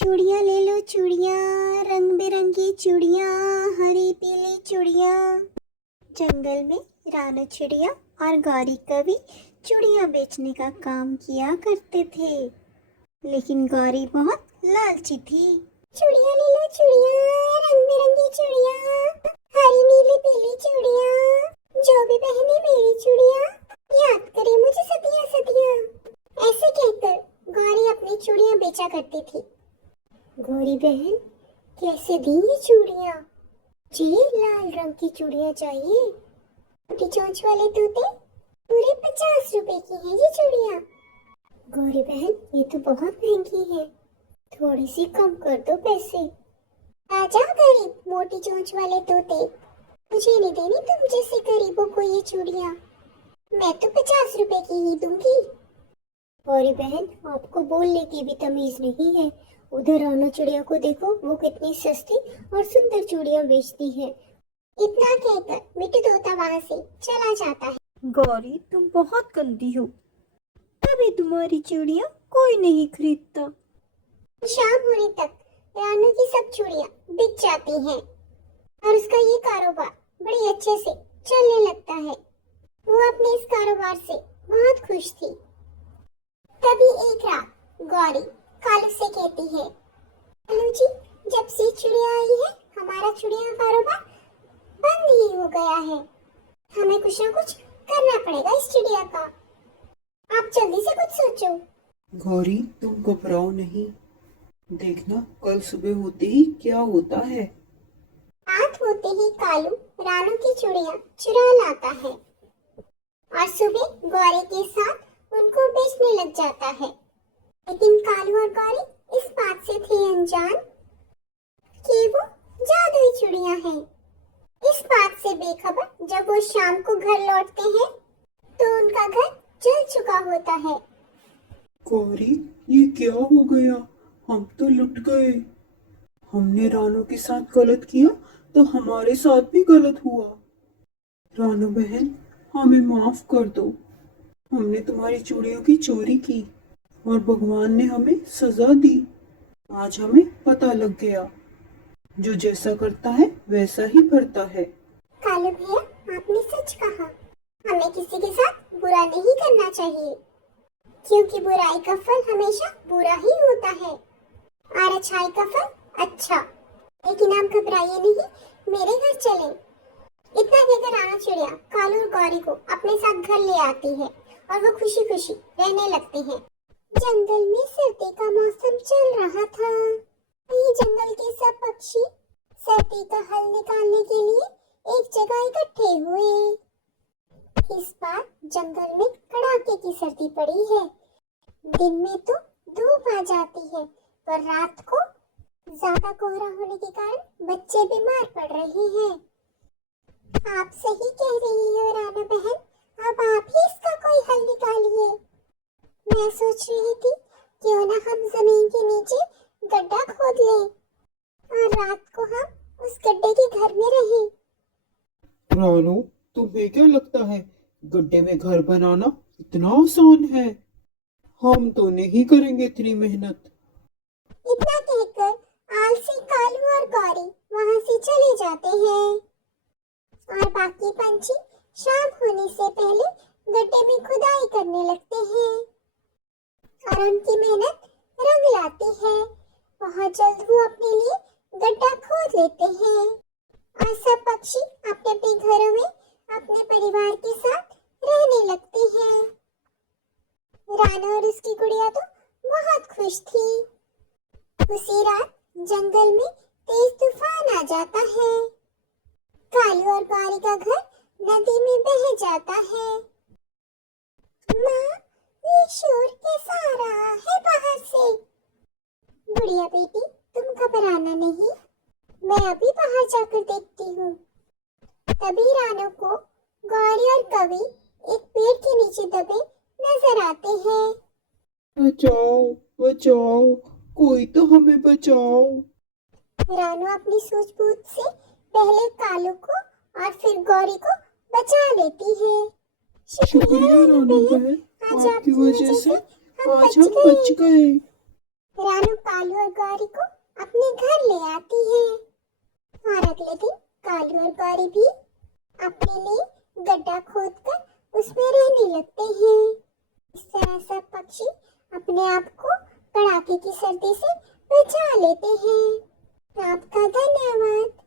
चूड़ियाँ ले लो चूड़ियाँ, रंग बिरंगी चूड़ियाँ, हरी पीली चूड़ियाँ। जंगल में रानू चिड़िया और गौरी कवि चूड़ियाँ बेचने का काम किया करते थे, लेकिन गौरी बहुत लालची थी। चूड़ियाँ ले लो चूड़ियाँ, रंग बिरंगी चूड़ियाँ, हरी नीली पीली चूड़ियाँ, जो भी पहने मेरी चूड़ियाँ, याद करे मुझे सदियाँ सदियाँ। ऐसे कहकर गौरी अपनी चूड़ियाँ बेचा करती थी। गौरी बहन, कैसे दी ये चूड़ियाँ? जी, लाल रंग की चूड़ियाँ चाहिए। मोटी चोंच वाले तोते, पूरे 50 रुपए की है ये चूड़ियाँ। गौरी बहन, ये तो बहुत महंगी है, थोड़ी सी कम कर दो पैसे। आजा गरीब मोटी चोंच वाले तोते, मुझे नहीं देनी तुम जैसे गरीबों को ये चूड़ियाँ। मैं तो 50 रुपए की ही दूंगी। गौरी बहन, आपको बोलने की भी तमीज नहीं है। उधर रानू चिड़िया को देखो, वो कितनी सस्ती और सुंदर चूड़ियाँ बेचती है। इतना कहकर मिट्टू तोता वहाँ से चला जाता है। गौरी, तुम बहुत गंदी हो, तभी तुम्हारी चूड़ियाँ कोई नहीं खरीदता। शाम होने तक रानू की सब चूड़ियाँ बिक जाती हैं और उसका ये कारोबार बड़े अच्छे से चलने लगता है। वो अपने इस कारोबार से बहुत खुश थी। तभी एक रात गौरी कालू से कहती है, कालू जी, जब से चिड़िया आई है हमारा चिड़िया कारोबार बंद ही हो गया है। हमें कुछ ना कुछ करना पड़ेगा इस चिड़िया का। आप जल्दी से कुछ सोचो। गौरी, तुम घबराओ नहीं, देखना कल सुबह होते ही क्या होता है। रात होते ही कालू रानू की चूड़ियाँ चुरा लाता है और सुबह गौरी के साथ उनको बेचने लग जाता है। लेकिन कालू और गौरी इस बात से थे अनजान कि वो जादुई चूड़ियाँ हैं। इस बात से बेखबर जब वो शाम को घर लौटते हैं तो उनका घर जल चुका होता है। गौरी, ये क्या हो गया? हम तो लुट गए। हमने रानू के साथ गलत किया तो हमारे साथ भी गलत हुआ। रानू बहन, हमें माफ कर दो। हमने तुम्हारी चूड़ियों की चोरी की और भगवान ने हमें सजा दी। आज हमें पता लग गया, जो जैसा करता है वैसा ही भरता है। कालू भैया, आपने सच कहा। हमें किसी के साथ बुरा नहीं करना चाहिए, क्योंकि बुराई का फल हमेशा बुरा ही होता है और अच्छाई का फल अच्छा। लेकिन आप घबराइए नहीं, मेरे घर चलें। इतना कहकर रानू चिड़िया कालू और गौरी को अपने साथ घर ले आती है और वो खुशी खुशी रहने लगते हैं। जंगल में सर्दी का मौसम चल रहा था। वहीं जंगल के सब पक्षी सर्दी का हल निकालने के लिए एक जगह इकट्ठे हुए। इस बार जंगल में कड़ाके की सर्दी पड़ी है। दिन में तो धूप आ जाती है, पर रात को ज्यादा कोहरा होने के कारण बच्चे बीमार पड़ रहे हैं। आप सही कह रही हो रानू बहन, अब आप ही इसका कोई हल निकालिए। मैं सोच रही थी क्यों ना हम जमीन के नीचे गड्ढा खोद लें और रात को हम उस गड्ढे के घर में रहें। रानू, तुम्हें क्या लगता है गड्ढे में घर बनाना इतना आसान है? हम तो नहीं करेंगे इतनी मेहनत। इतना कहकर आलसी कालू और गौरी वहां से चले जाते हैं और बाकी पंछी शाम होने से पहले गड्ढे में खुदाई करने लगते हैं और उनकी मेहनत रंग लाती है। बहुत जल्द वो अपने लिए गड्ढा खोद लेते हैं और सब पक्षी अपने अपने घरों में अपने परिवार के साथ रहने लगते हैं। रानू और उसकी गुड़िया तो बहुत खुश थी। उसी रात जंगल में तेज तूफान आ जाता है। कालू और गौरी का घर नदी में बह जाता है। माँ, ये शोर कैसा आ रहा है बाहर से? गुड़िया बेटी, तुम घबराना नहीं, मैं अभी बाहर जाकर देखती हूँ। तभी रानू को गौरी और कवि एक पेड़ के नीचे दबे नजर आते हैं। बचाओ, बचाओ, कोई तो हमें बचाओ। रानू अपनी सूझबूझ से पहले कालू को और फिर गौरी को बचा लेती है। शुक्रिया रानू बहन, आज आपकी वजह से आज हम बच गए। रानू कालू और गौरी को कालू और गौरी भी अपने लिए गड्ढा खोदकर उसमें रहने लगते हैं। इस तरह सब पक्षी अपने आप को कड़ाके की सर्दी से बचा लेते हैं। आपका धन्यवाद।